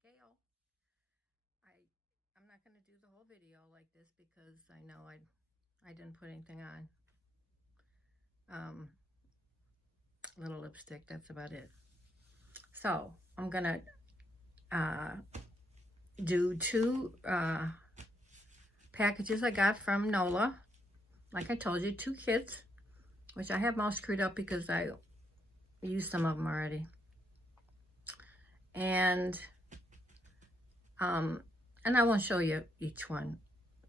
scale. I'm not going to do the whole video like this because I know I didn't put anything on. Little lipstick, that's about it. So I'm going to do two packages I got from Nola. Like I told you, 2 kits, which I have them all screwed up because I used some of them already. And I won't show you each one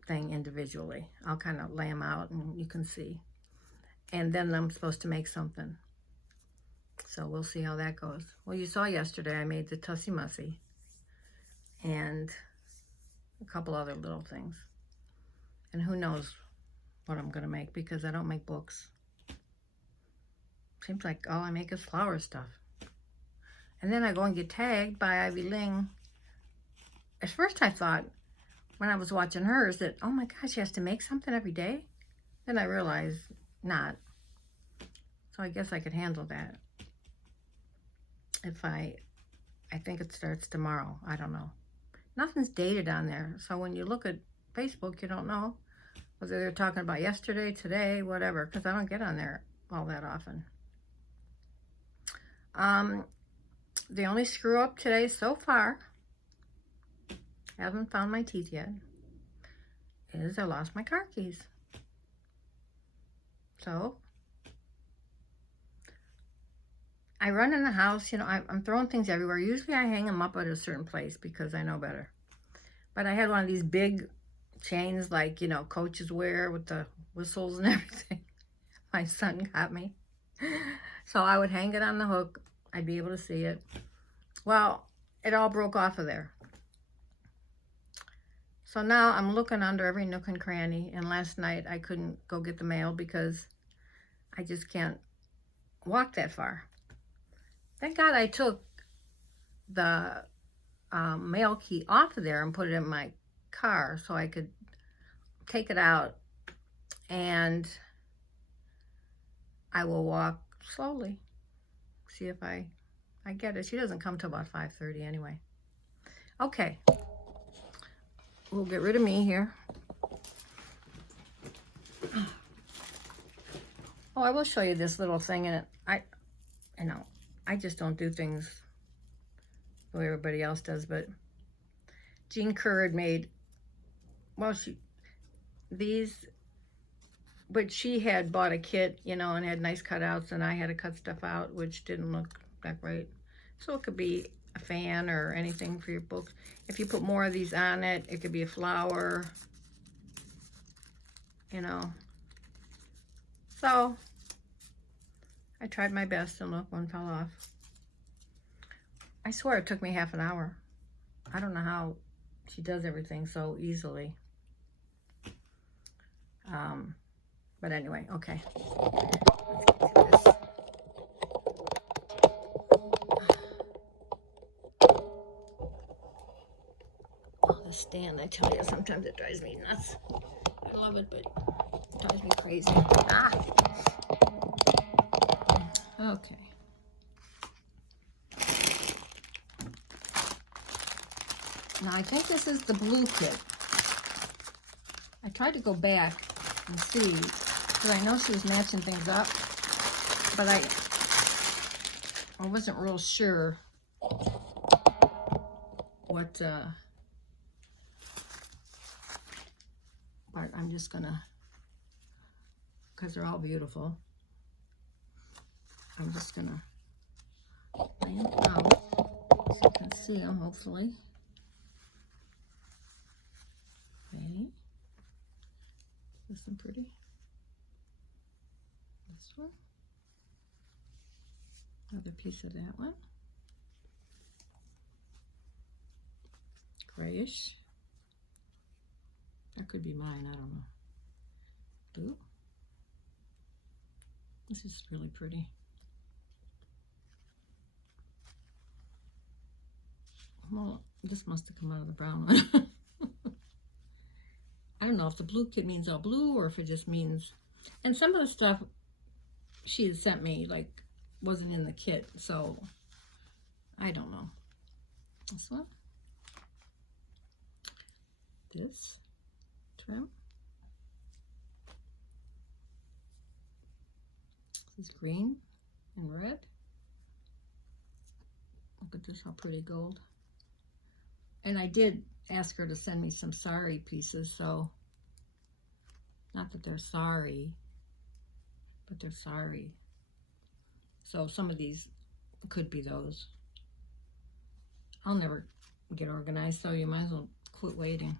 thing individually. I'll kind of lay them out and you can see. And then I'm supposed to make something. So we'll see how that goes. Well, you saw yesterday I made the Tussie Mussy and a couple other little things. And who knows what I'm going to make because I don't make books. Seems like all I make is flower stuff. And then I go and get tagged by Ivy Ling. At first I thought, when I was watching hers, that, oh my gosh, she has to make something every day? Then I realized not. So I guess I could handle that. If I think it starts tomorrow. I don't know. Nothing's dated on there. So when you look at Facebook, you don't know whether they're talking about yesterday, today, whatever, because I don't get on there all that often. The only screw up today so far, haven't found my teeth yet, is I lost my car keys. So I run in the house, you know, I'm throwing things everywhere. Usually I hang them up at a certain place because I know better. But I had one of these big chains like, you know, coaches wear with the whistles and everything. My son got me. So I would hang it on the hook. I'd be able to see it. Well, it all broke off of there. So now I'm looking under every nook and cranny. And last night I couldn't go get the mail because I just can't walk that far. Thank God I took the mail key off of there and put it in my car so I could take it out, and I will walk slowly, see if I get it. She doesn't come till about 5:30 anyway. Okay, we'll get rid of me here. Oh, I will show you this little thing in it. I know I just don't do things the way everybody else does, but Jean Kerr had made, well, but she had bought a kit, you know, and had nice cutouts, and I had to cut stuff out, which didn't look that great. So it could be a fan or anything for your books. If you put more of these on it, it could be a flower, you know. So I tried my best, and look, one fell off. I swear it took me half an hour. I don't know how she does everything so easily. But anyway, okay. Let's get to this. Oh, the stand, I tell you, sometimes it drives me nuts. I love it, but it drives me crazy. Ah! Okay. Now, I think this is the blue kit. I tried to go back and see, because I know she was matching things up, but I wasn't real sure what, but I'm just gonna, because they're all beautiful, I'm just gonna lay them out so you can see them, hopefully. Okay. This one pretty. This one. Another piece of that one. Grayish. That could be mine, I don't know. Blue. This is really pretty. Well, this must have come out of the brown one. I don't know if the blue kit means all blue or if it just means, and some of the stuff she had sent me like wasn't in the kit, so I don't know. This one, this trim. This is green and red. Look at this, how pretty gold. And I did ask her to send me some sari pieces, so not that they're sorry, but they're sari. So some of these could be those. I'll never get organized, so you might as well quit waiting.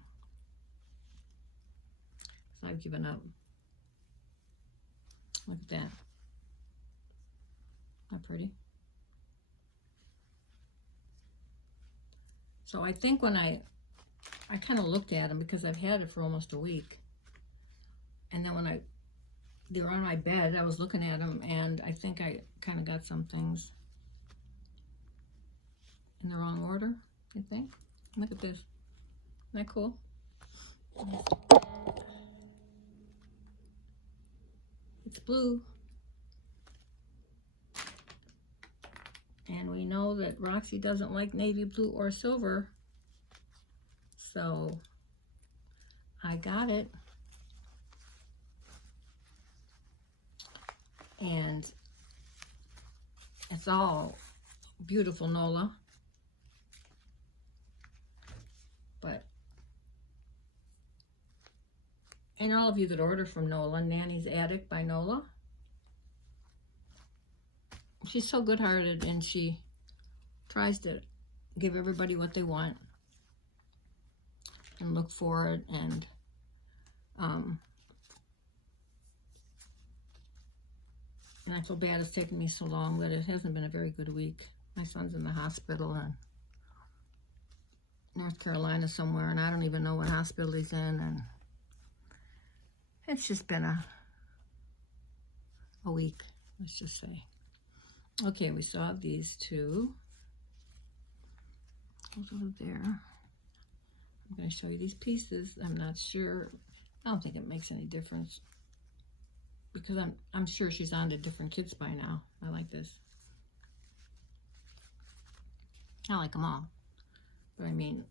So I've given up. Look at that. Not pretty? So I think when I kind of looked at them because I've had it for almost a week. And then when they were on my bed, I was looking at them, and I think I kind of got some things in the wrong order, you think? Look at this. Isn't that cool? It's blue. And we know that Roxy doesn't like navy blue or silver. So I got it. And it's all beautiful Nola. But, and all of you that order from Nola, Nanny's Attic by Nola. She's so good-hearted, and she tries to give everybody what they want and look for it. And I feel bad it's taken me so long, but it hasn't been a very good week. My son's in the hospital in North Carolina somewhere, and I don't even know what hospital he's in, and it's just been a week, let's just say. Okay, we saw these two. Those over there. I'm going to show you these pieces. I'm not sure. I don't think it makes any difference because I'm sure she's on to different kits by now. I like this. I like them all, but I mean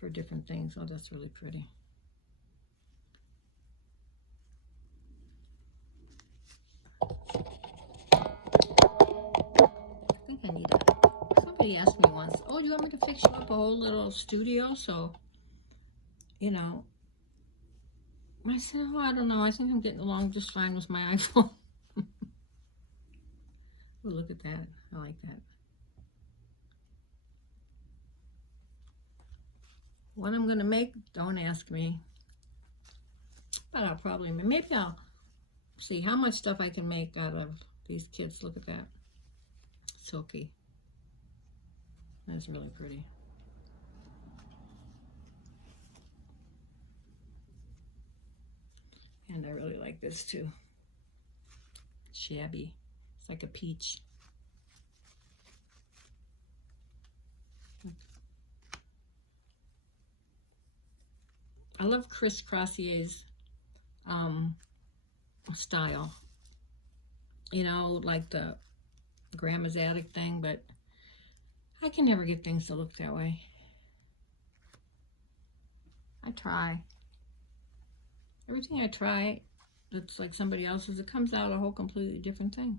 for different things. Oh, that's really pretty. I need somebody asked me once, oh, do you want me to fix you up a whole little studio? So, you know, I said, oh, I don't know. I think I'm getting along just fine with my iPhone. Oh, look at that. I like that. What I'm going to make, don't ask me. But I'll probably, maybe I'll see how much stuff I can make out of these kits. Look at that. Silky. That's really pretty. And I really like this too. Shabby. It's like a peach. I love Chris Crossier's style. You know, like the Grandma's Attic thing, but I can never get things to look that way. I try. Everything I try that's like somebody else's, it comes out a whole completely different thing.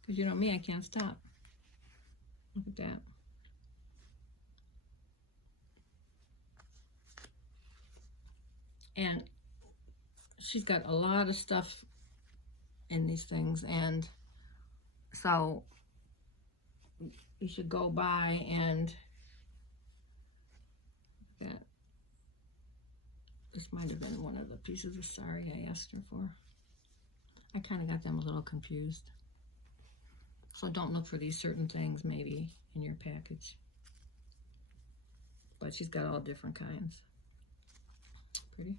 Because you know me, I can't stop. Look at that. And she's got a lot of stuff in these things, and so you should go by and that. This might have been one of the pieces of sari I asked her for. I kind of got them a little confused. So don't look for these certain things maybe in your package. But she's got all different kinds. Pretty.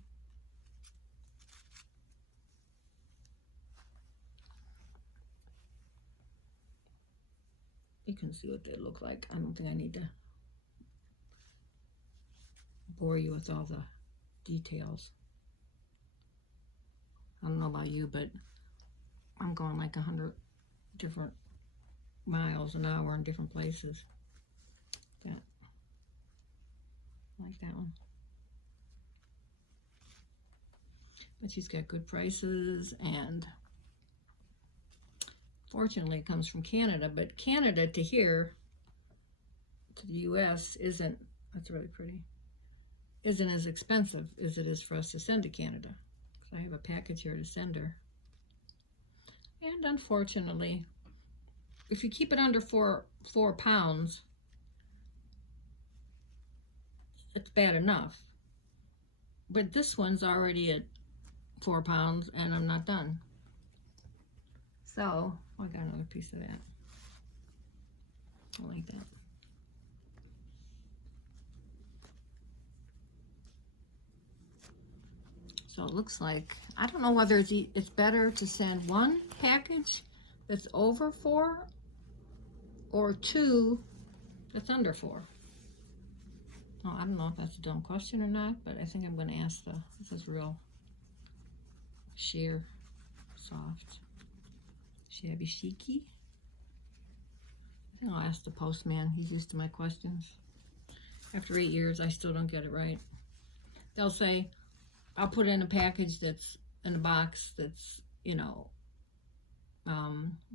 You can see what they look like. I don't think I need to bore you with all the details. I don't know about you, but I'm going like 100 different miles an hour in different places. That. I like that one. But she's got good prices, and fortunately it comes from Canada, but Canada to here, to the US, isn't, that's really pretty, isn't as expensive as it is for us to send to Canada. So I have a package here to send her. And unfortunately, if you keep it under 4 pounds, it's bad enough. But this one's already at 4 pounds and I'm not done. So I got another piece of that. I like that. So it looks like, I don't know whether it's better to send one package that's over 4 or 2 that's under 4. Well, I don't know if that's a dumb question or not, but I think I'm going to ask this is real sheer, soft, shabby chicy. I think I'll ask the postman. He's used to my questions. After 8 years, I still don't get it right. They'll say, I'll put in a package that's in a box that's, you know,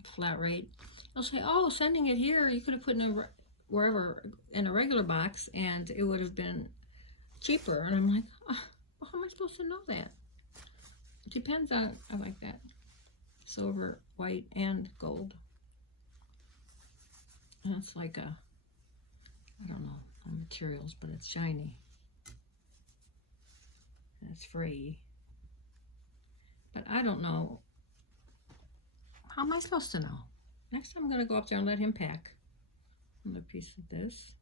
flat rate. They'll say, oh, sending it here, you could have put in wherever in a regular box and it would have been cheaper. And I'm like, oh, well, how am I supposed to know that? It depends on, I like that. Silver, white, and gold. And it's like a, I don't know, materials, but it's shiny. And it's free. But I don't know. How am I supposed to know? Next time I'm going to go up there and let him pack another piece of this.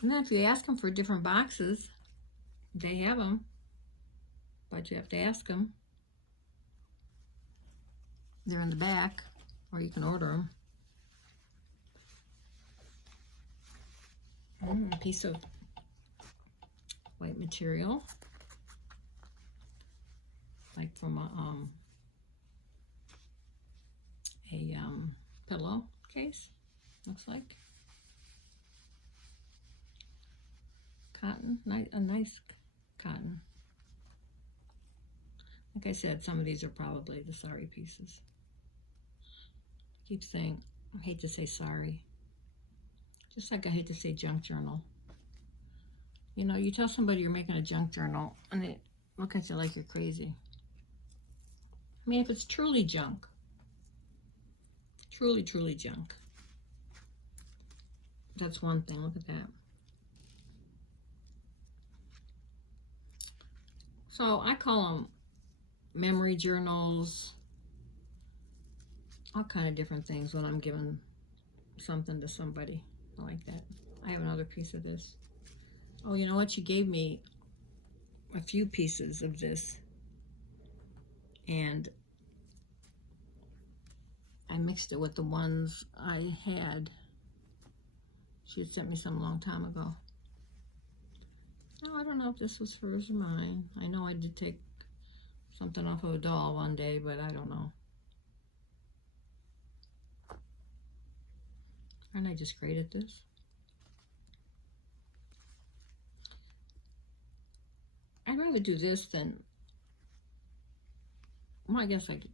And then if you ask them for different boxes, they have them. But you have to ask them. They're in the back, or you can order them. A piece of white material, like from a pillow case, looks like. Cotton, a nice cotton. Like I said, some of these are probably the sari pieces. I keep saying, I hate to say sorry. Just like I hate to say junk journal. You know, you tell somebody you're making a junk journal and they look at you like you're crazy. I mean, if it's truly junk, truly junk, that's one thing. Look at that. So I call them memory journals, all kind of different things when I'm giving something to somebody. I like that. I have another piece of this. Oh, you know what? She gave me a few pieces of this, and I mixed it with the ones I had. She had sent me some a long time ago. Oh, I don't know if this was hers or mine. I know I did take something off of a doll one day, but I don't know. Aren't I just great at this? I'd rather do this than, well, I guess I could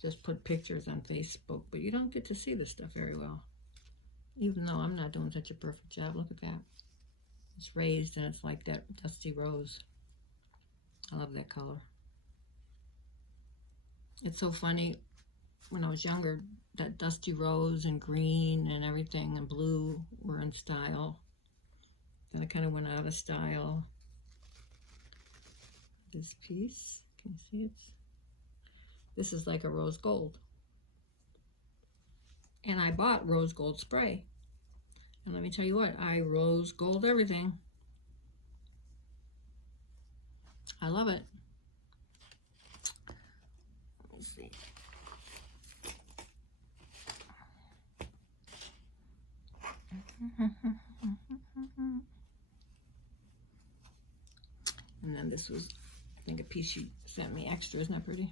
just put pictures on Facebook, but you don't get to see this stuff very well. Even though I'm not doing such a perfect job. Look at that. It's raised and it's like that dusty rose. I love that color. It's so funny. When I was younger, that dusty rose and green and everything and blue were in style. Then it kind of went out of style. This piece, can you see it? This is like a rose gold. And I bought rose gold spray. And let me tell you what, I rose gold everything. I love it. Let me see. And then this was, I think, a piece she sent me extra. Isn't that pretty?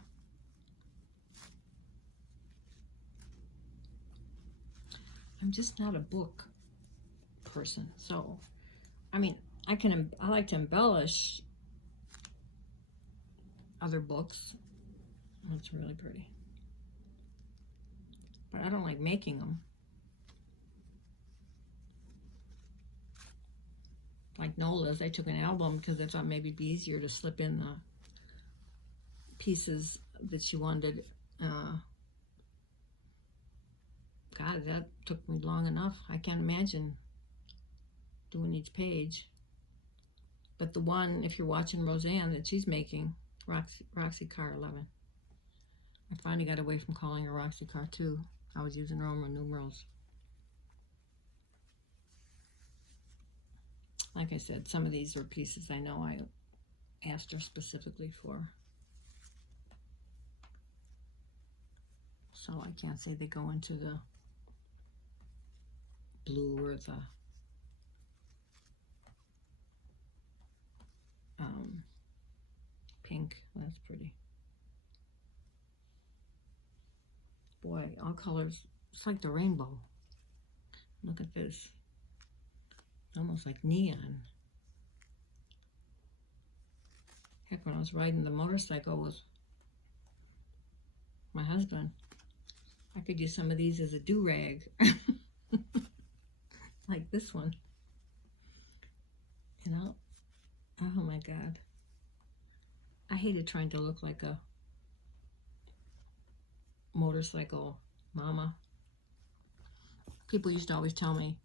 I'm just not a book person, so I mean, I like to embellish other books. That's really pretty. But I don't like making them. Like Nola's, I took an album because I thought maybe it'd be easier to slip in the pieces that she wanted. God, that took me long enough. I can't imagine doing each page. But the one, if you're watching Rosanne, that she's making, Roxy Car 11. I finally got away from calling her Roxy Car 2. I was using Roman numerals. Like I said, some of these are pieces I know I asked her specifically for. So I can't say they go into the blue or the pink. That's pretty. Boy, all colors. It's like the rainbow. Look at this. Almost like neon. Heck, when I was riding the motorcycle with my husband, I could use some of these as a do-rag. Like this one. You know? Oh my God. I hated trying to look like a motorcycle mama. People used to always tell me,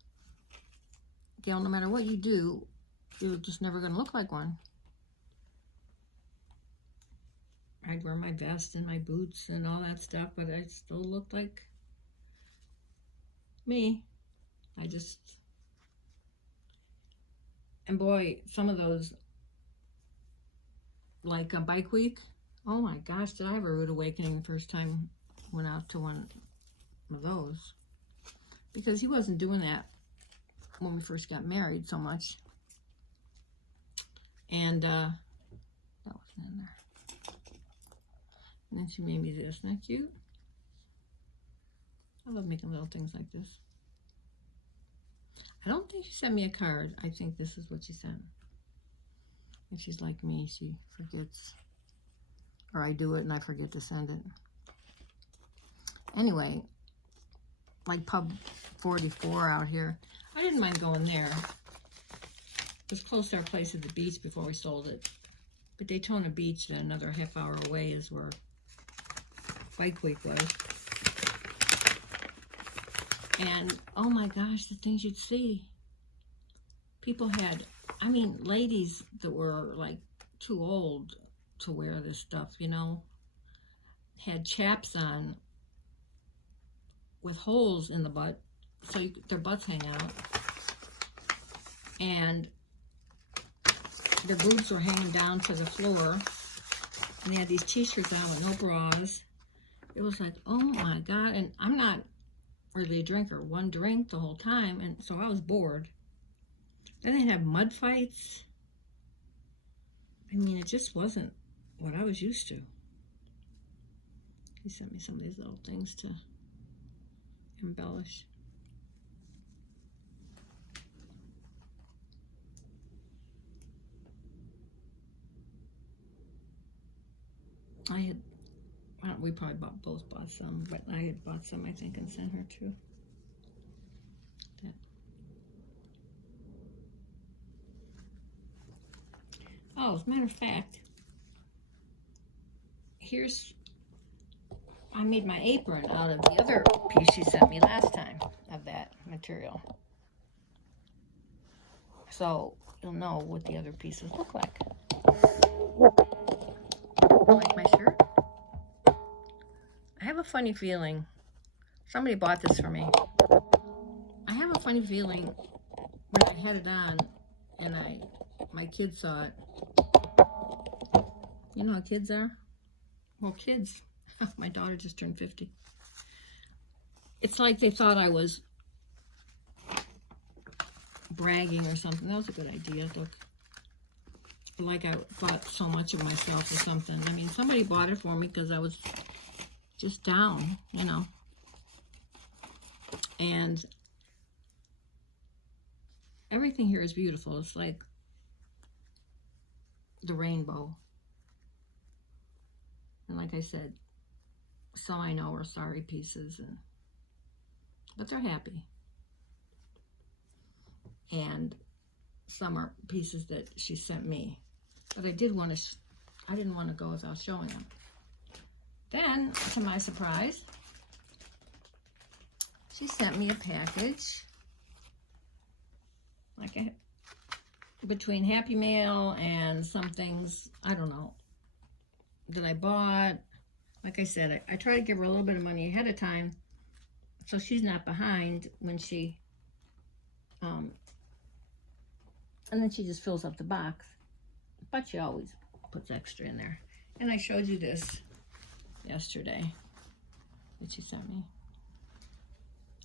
Gail, no matter what you do, you're just never going to look like one. I'd wear my vest and my boots and all that stuff, but I still looked like me. And boy, some of those, like a bike week, oh my gosh, did I have a rude awakening the first time I went out to one of those. Because he wasn't doing that when we first got married so much. And that wasn't in there. And then she made me this. Isn't that cute? I love making little things like this. I don't think she sent me a card. I think this is what she sent. If she's like me, she forgets. Or I do it and I forget to send it. Anyway, like Pub 44 out here. I didn't mind going there. It was close to our place at the beach before we sold it. But Daytona Beach, another half hour away, is where Bike Week was. And, oh my gosh, the things you'd see. People had, I mean, ladies that were like too old to wear this stuff, you know, had chaps on with holes in the butt, so their butts hang out. And their boobs were hanging down to the floor. And they had these t-shirts on with no bras. It was like, oh my God. And I'm not really a drinker. One drink the whole time. And so I was bored. Then they'd have mud fights. I mean, it just wasn't what I was used to. He sent me some of these little things to embellish. We probably both bought some, but I had bought some, I think, and sent her too. Oh, as a matter of fact, I made my apron out of the other piece she sent me last time of that material. So you'll know what the other pieces look like. Like my shirt? I have a funny feeling. Somebody bought this for me. I have a funny feeling when I had it on and my kids saw it. You know how kids are? Well, kids. My daughter just turned 50. It's like they thought I was bragging or something. That was a good idea. Look. Like I thought so much of myself or something. I mean, somebody bought it for me because I was just down, you know. And everything here is beautiful. It's like the rainbow. And like I said, some I know are sari pieces, but they're happy. And some are pieces that she sent me. But I didn't want to go without showing them. Then, to my surprise, she sent me a package, like between Happy Mail and some things, I don't know, that I bought. Like I said, I try to give her a little bit of money ahead of time so she's not behind when she, and then she just fills up the box. But she always puts extra in there. And I showed you this yesterday that she sent me.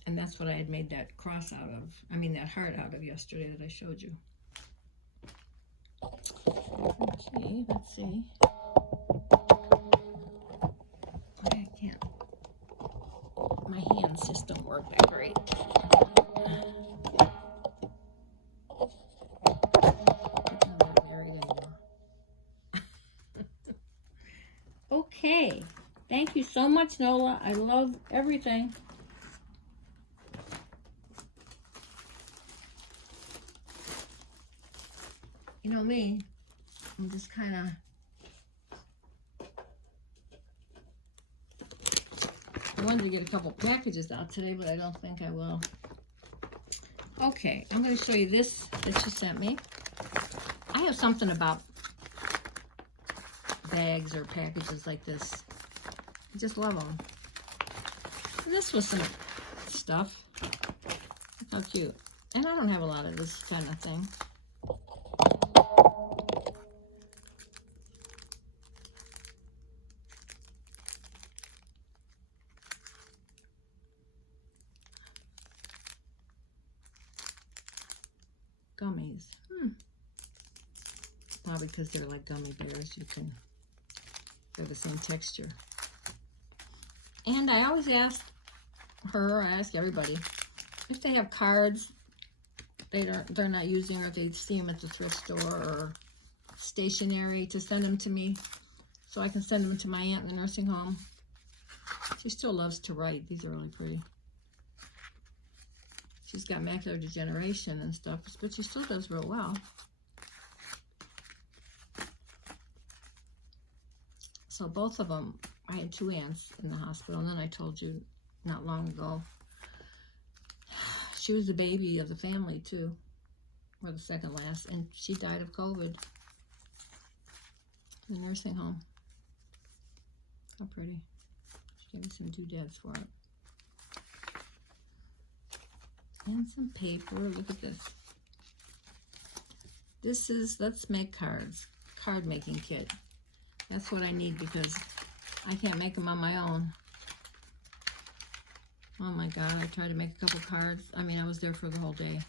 And that's what I had made that cross out of, that heart out of yesterday that I showed you. Okay, let's see. I can't. My hands just don't work that great. I'm not married anymore. Okay. Thank you so much, Nola. I love everything. You know me, I'm just kind of I wanted to get a couple packages out today, but I don't think I will. Okay, I'm going to show you this that she sent me. I have something about bags or packages like this. I just love them. And this was some stuff. How cute. And I don't have a lot of this kind of thing. Gummies. Probably because they're like gummy bears. They're the same texture. And I always ask her, I ask everybody, if they have cards they're not using, or if they see them at the thrift store or stationery, to send them to me so I can send them to my aunt in the nursing home. She still loves to write. These are really pretty. She's got macular degeneration and stuff, but she still does real well. So both of them, I had two aunts in the hospital, and then I told you not long ago, she was the baby of the family too, or the second last, and she died of COVID in the nursing home. How pretty. She gave me some doodads for it. And some paper. Look at this. This is Let's Make Cards. Card making kit. That's what I need because I can't make them on my own. Oh my God, I tried to make a couple cards. I was there for the whole day.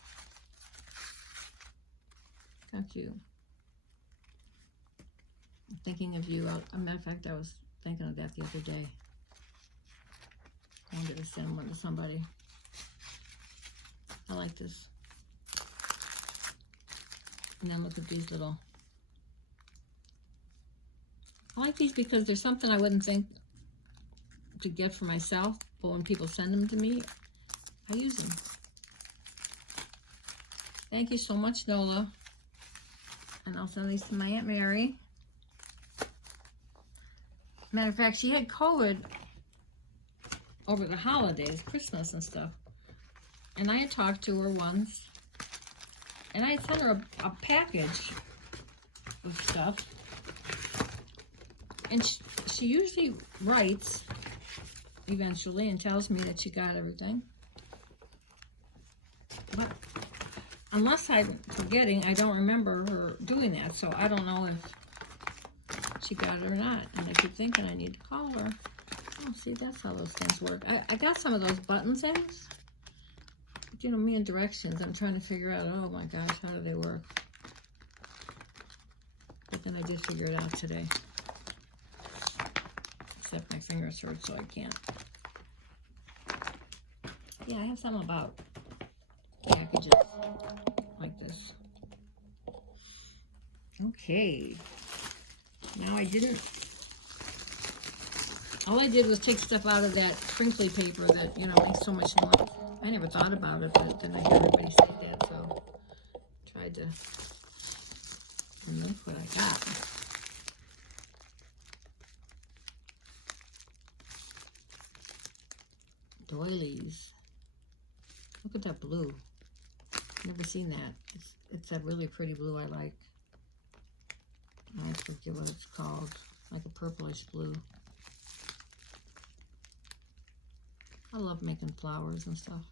How cute. I'm thinking of you. As a matter of fact, I was thinking of that the other day. I wanted to send one to somebody. I like this. And then look at these little. I like these because there's something I wouldn't think to get for myself, but when people send them to me, I use them. Thank you so much, Nola. And I'll send these to my Aunt Mary. Matter of fact, she had COVID over the holidays, Christmas and stuff. And I had talked to her once, and I had sent her a package of stuff. And she usually writes eventually and tells me that she got everything. But unless I'm forgetting, I don't remember her doing that. So I don't know if she got it or not. And I keep thinking I need to call her. Oh, see, that's how those things work. I got some of those button things. You know, me in directions, I'm trying to figure out, oh my gosh, how do they work? But then I did figure it out today. Except my fingers hurt, so I can't. Yeah, I have some about packages. like this. Okay. Now all I did was take stuff out of that crinkly paper that, you know, makes so much noise. I never thought about it, but then I hear everybody say that, so tried to, and look what I got. Doilies. Look at that blue. Never seen that. It's a really pretty blue I like. I forget what it's called. Like a purplish blue. I love making flowers and stuff.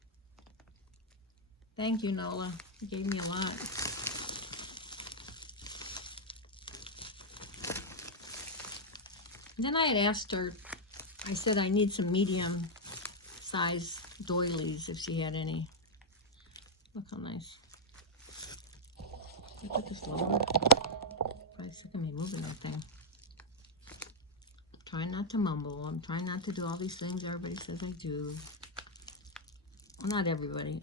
Thank you, Nola. You gave me a lot. Then I had asked her, I said I need some medium size doilies if she had any. Look how nice. I put this lower. Probably sick of me moving that thing. I'm trying not to mumble. I'm trying not to do all these things everybody says I do. Well, not everybody.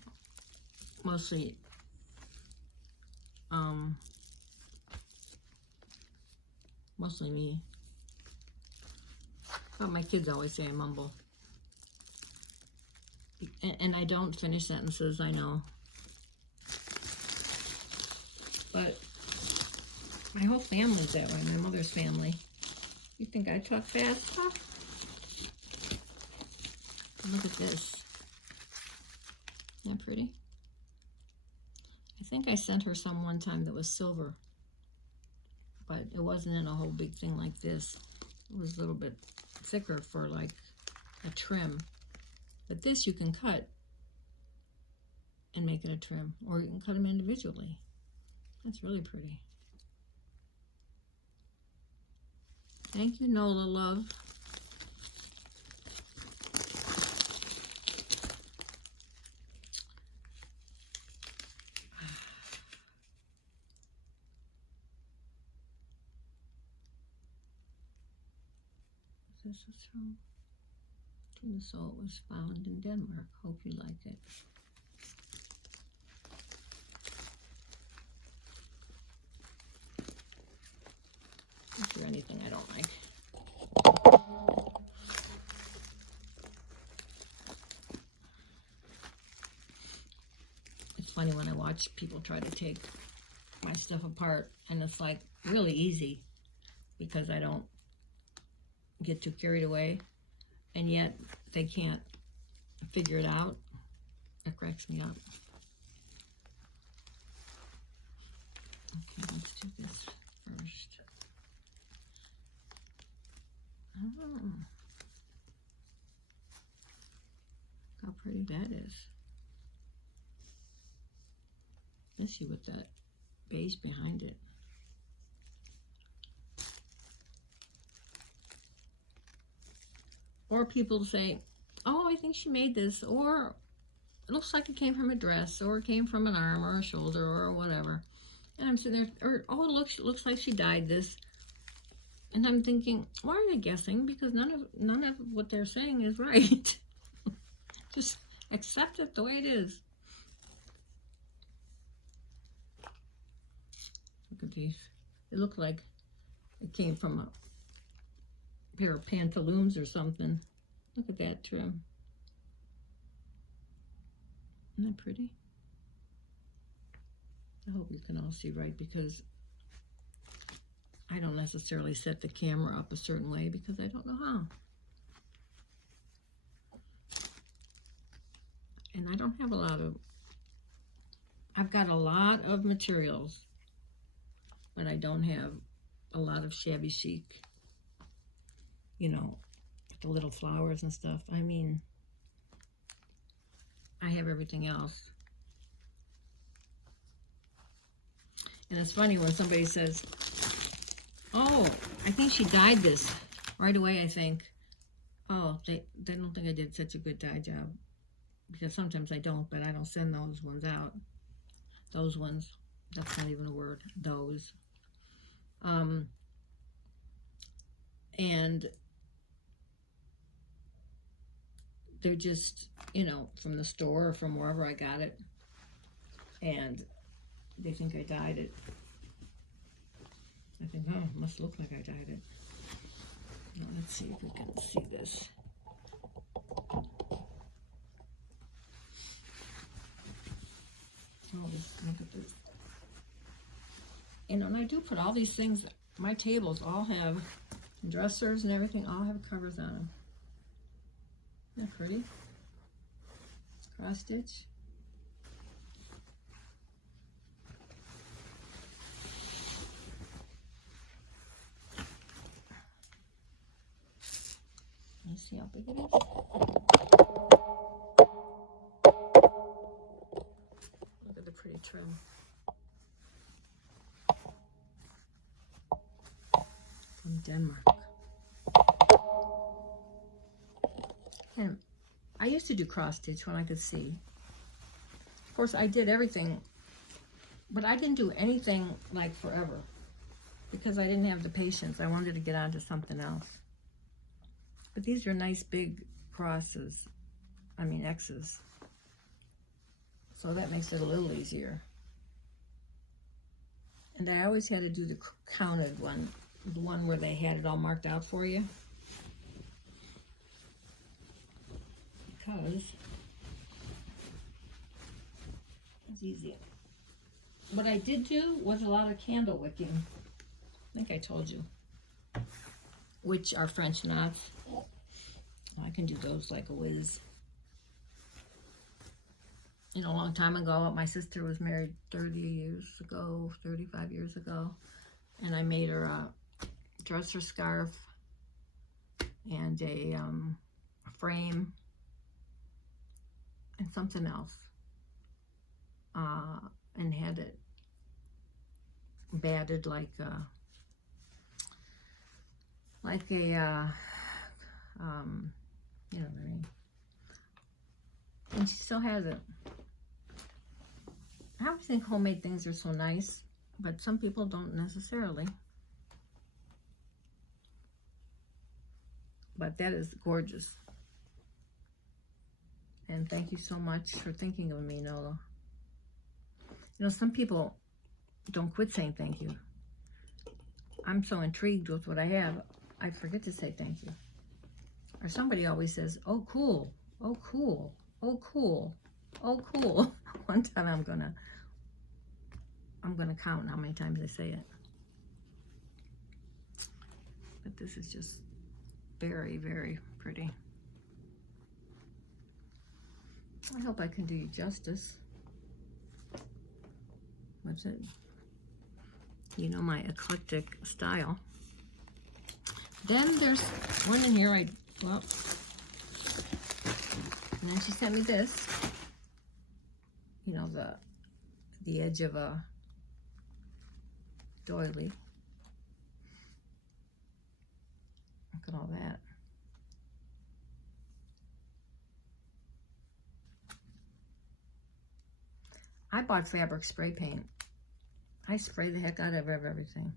Mostly, mostly me. But my kids always say I mumble. And I don't finish sentences, I know. But my whole family's that way, my mother's family. You think I talk fast, huh? Look at this. Isn't that pretty? I think I sent her some one time that was silver. But it wasn't in a whole big thing like this. It was a little bit thicker for like a trim. But this you can cut and make it a trim. Or you can cut them individually. That's really pretty. Thank you, Nola, love. This is from the Soul was found in Denmark. Hope you like it. Is there anything I don't like? It's funny when I watch people try to take my stuff apart, and it's like really easy because I don't get too carried away, and yet they can't figure it out. That cracks me up. Okay, let's do this first. Oh, how pretty that is. Miss you with that beige behind it. Or people say, oh, I think she made this, or it looks like it came from a dress, or it came from an arm or a shoulder or whatever. And I'm sitting there, or oh, it looks like she dyed this. And I'm thinking, why are they guessing? Because none of what they're saying is right. Just accept it the way it is. Look at these. They look like it came from a pair of pantaloons or something. Look at that trim. Isn't that pretty? I hope you can all see right, because I don't necessarily set the camera up a certain way because I don't know how. And I don't have a lot of, I've got a lot of materials, but I don't have a lot of shabby chic, you know, the little flowers and stuff. I mean, I have everything else. And it's funny when somebody says, oh, I think she dyed this. Right away I think, oh, they don't think I did such a good dye job. Because sometimes I don't, but I don't send those ones out. Those ones, that's not even a word, those. And they're just, you know, from the store or from wherever I got it. And they think I dyed it. I think, oh, it must look like I dyed it. Now, let's see if we can see this. Oh, look at this. And when I do put all these things, my tables all have dressers and everything, all have covers on them. Isn't that pretty? Cross stitch. Let's see how big it is. Look at the pretty trim. From Denmark. And I used to do cross stitch when I could see. Of course, I did everything, but I didn't do anything like forever because I didn't have the patience. I wanted to get on to something else. But these are nice big crosses, I mean X's. So that makes it a little easier. And I always had to do the counted one, the one where they had it all marked out for you. Because it's easy. What I did do was a lot of candle wicking. I think I told you. Which are French knots. I can do those like a whiz. You know, a long time ago, my sister was married 30 years ago, 35 years ago. And I made her a dresser scarf and a frame and something else. And had it batted like a you know what I mean. And she still has it. I always think homemade things are so nice, but some people don't necessarily. But that is gorgeous. And thank you so much for thinking of me, Nola. You know, some people don't quit saying thank you. I'm so intrigued with what I have, I forget to say thank you. Or somebody always says, oh, cool, oh, cool, oh, cool, oh, cool. One time I'm gonna count how many times I say it. But this is just very, very pretty. I hope I can do you justice. What's it? You know my eclectic style. Then there's one in here and then she sent me this. You know, the edge of a doily. Look at all that. I bought fabric spray paint. I spray the heck out of everything.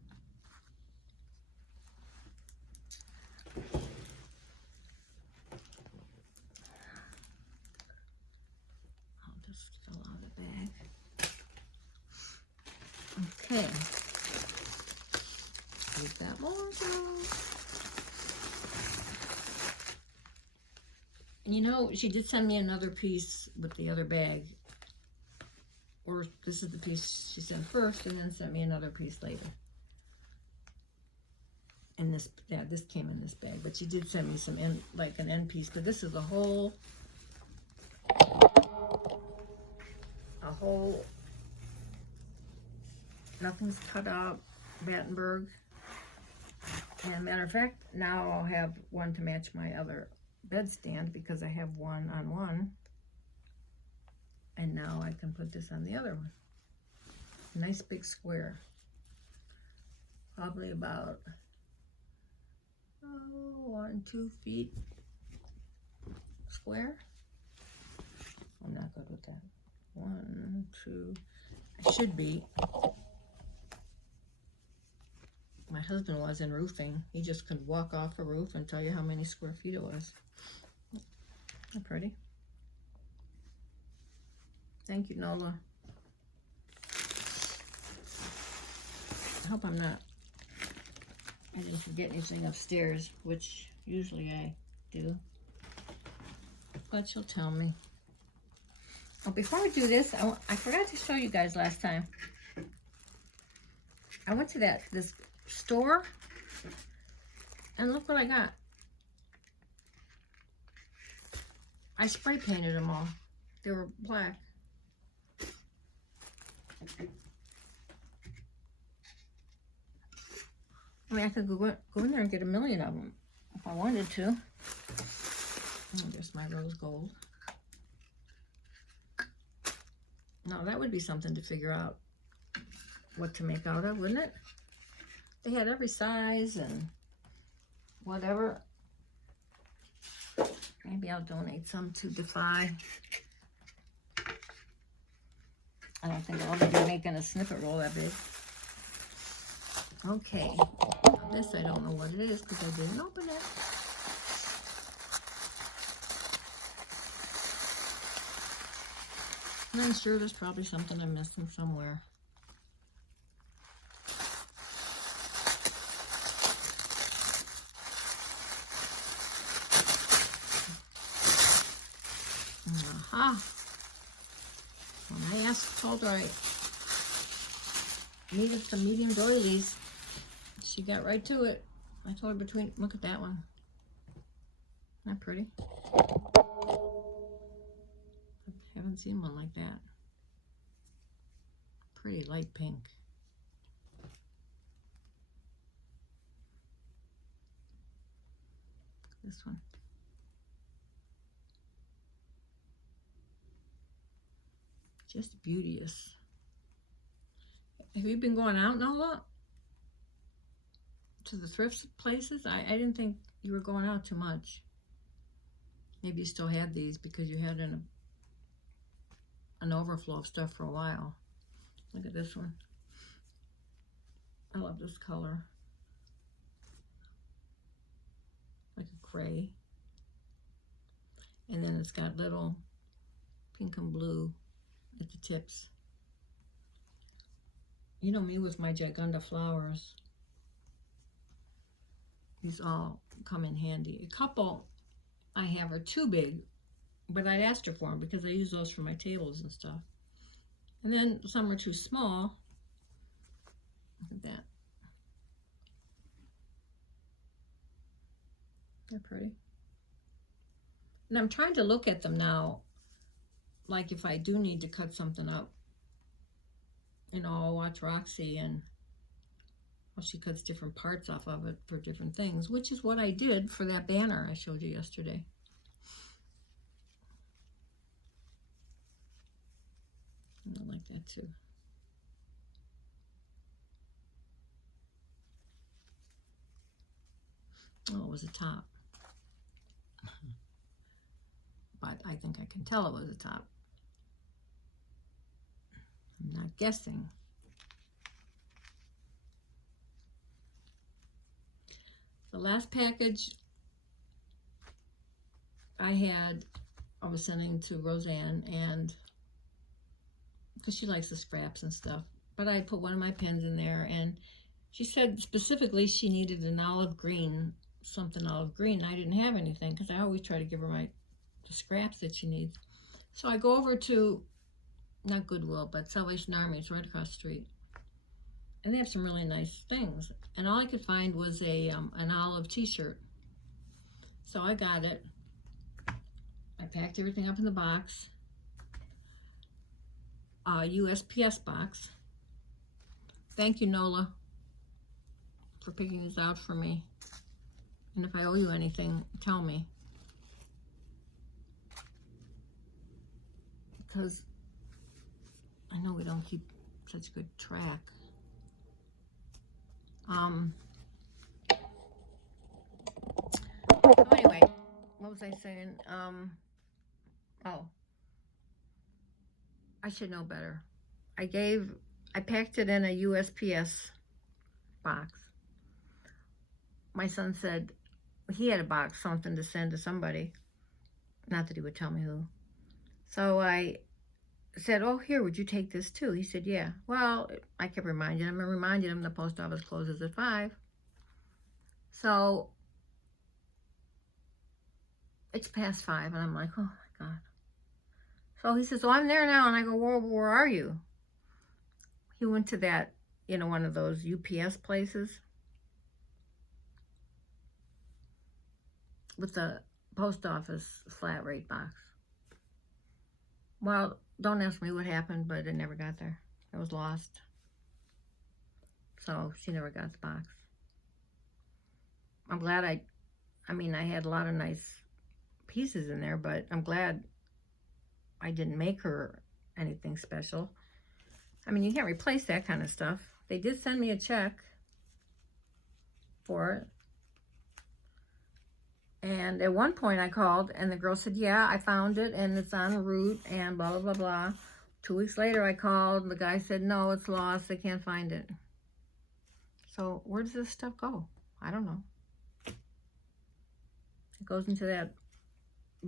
I'll just fill out the bag. Okay. We've got more of those. And you know, she did send me another piece with the other bag. Or this is the piece she sent first and then sent me another piece later. And this, yeah, this came in this bag, but she did send me some like an end piece, but this is a whole, nothing's cut out, Batten-burg. And matter of fact, now I'll have one to match my other bedstand because I have one on one. And now I can put this on the other one. Nice big square. Probably about 1, 2 feet square. I'm not good with that. 1, 2. I should be. My husband was in roofing. He just could walk off a roof and tell you how many square feet it was. Isn't that pretty? Thank you, Nola. hope I didn't forget anything upstairs, which usually I do. But she'll tell me. Oh, before I do this, I forgot to show you guys last time. I went to this store, and look what I got. I spray painted them all. They were black. I mean, I could go in there and get a million of them if I wanted to. Oh, there's my rose gold. Now, that would be something to figure out what to make out of, wouldn't it? They had every size and whatever. Maybe I'll donate some to Defy. I don't think I'll be making a snippet roll that big. Okay. This I don't know what it is because I didn't open it. And I'm sure there's probably something I'm missing somewhere. Aha! When I told her I needed some medium doilies, she got right to it. I told her look at that one. Isn't that pretty? I haven't seen one like that. Pretty light pink. This one. Just beauteous. Have you been going out, Nola? To the thrift places? I didn't think you were going out too much. Maybe you still had these because you had an overflow of stuff for a while. Look at this one. I love this color. Like a gray. And then it's got little pink and blue at the tips. You know me with my Gigunda flowers. These all come in handy. A couple I have are too big, but I'd asked her for them because I use those for my tables and stuff. And then some are too small. Look at that. They're pretty. And I'm trying to look at them now, like if I do need to cut something up. You know, I'll watch Roxy and she cuts different parts off of it for different things, which is what I did for that banner I showed you yesterday. I like that too. Oh, it was a top. But I think I can tell it was a top. I'm not guessing. The last package I was sending to Rosanne, and because she likes the scraps and stuff, but I put one of my pens in there, and she said specifically she needed an olive green, something olive green. I didn't have anything because I always try to give her the scraps that she needs. So I go over to, not Goodwill, but Salvation Army. It's right across the street. And they have some really nice things. And all I could find was an olive t-shirt. So I got it. I packed everything up in the box. USPS box. Thank you, Nola, for picking these out for me. And if I owe you anything, tell me. Because I know we don't keep such good track. So anyway, what was I saying? Oh, I should know better. I packed it in a USPS box. My son said he had a box, something to send to somebody. Not that he would tell me who. So I said, oh, here, would you take this too? He said, yeah. Well, I kept reminding him and reminding him the post office closes at 5. So it's past 5, and I'm like, oh my God. So he says, oh, I'm there now. And I go, where are you? He went to that, one of those UPS places with the post office flat rate box. Well, don't ask me what happened, but it never got there. It was lost. So she never got the box. I'm glad I had a lot of nice pieces in there, but I'm glad I didn't make her anything special. I mean, you can't replace that kind of stuff. They did send me a check for it. And at one point I called and the girl said, yeah, I found it and it's en route and blah, blah, blah, blah. 2 weeks later I called and the guy said, no, it's lost. They can't find it. So where does this stuff go? I don't know. It goes into that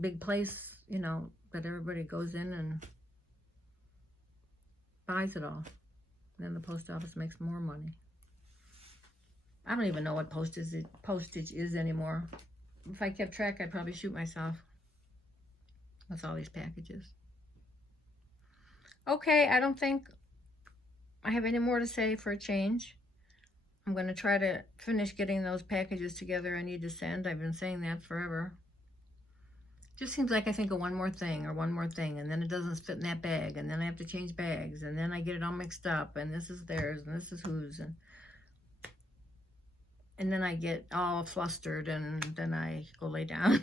big place, that everybody goes in and buys it all. And then the post office makes more money. I don't even know what postage is anymore. If I kept track, I'd probably shoot myself with all these packages. Okay, I don't think I have any more to say for a change. I'm going to try to finish getting those packages together I need to send. I've been saying that forever. Just seems like I think of one more thing, and then it doesn't fit in that bag, and then I have to change bags, and then I get it all mixed up, and this is theirs, and this is whose, and then I get all flustered, and then I go lay down.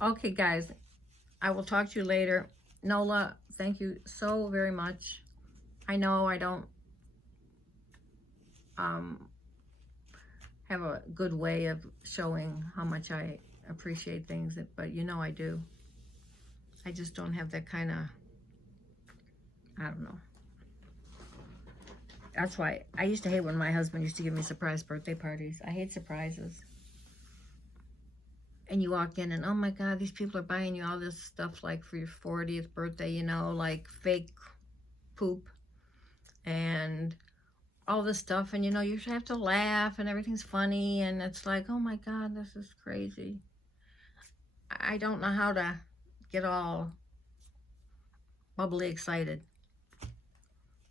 Okay, guys, I will talk to you later. Nola, thank you so very much. I know I don't have a good way of showing how much I appreciate things, but I do. I just don't have that kind of, I don't know. That's why I used to hate when my husband used to give me surprise birthday parties. I hate surprises. And you walk in and, oh my God, these people are buying you all this stuff like for your 40th birthday, like fake poop and all this stuff. And, you have to laugh and everything's funny. And it's like, oh my God, this is crazy. I don't know how to get all bubbly excited.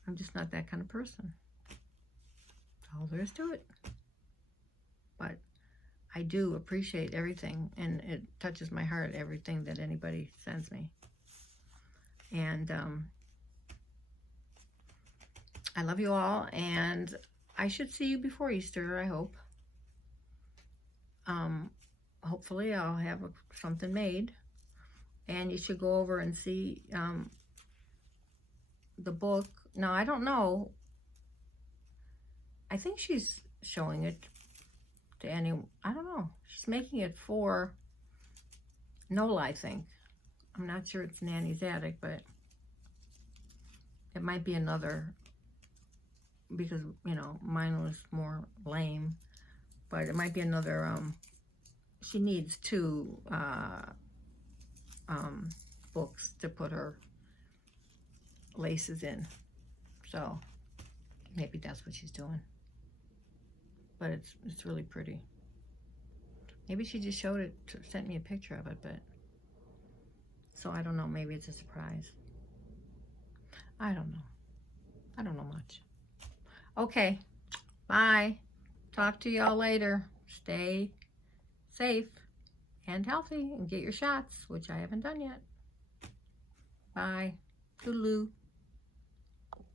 I'm just not that kind of person. All there is to it. But I do appreciate everything, and it touches my heart, everything that anybody sends me. And I love you all, and I should see you before Easter, I hope. Hopefully I'll have something made, and you should go over and see the book. Now, I don't know. I think she's showing it to anyone. I don't know. She's making it for Nola, I think. I'm not sure it's Nanny's Attic, but it might be another, because, mine was more lame. But it might be another, she needs 2 books to put her laces in. So maybe that's what she's doing. But it's really pretty. Maybe she just showed it, sent me a picture of it, but so I don't know, maybe it's a surprise. I don't know. I don't know much. Okay, bye. Talk to y'all later. Stay safe and healthy and get your shots, which I haven't done yet. Bye. Toodaloo.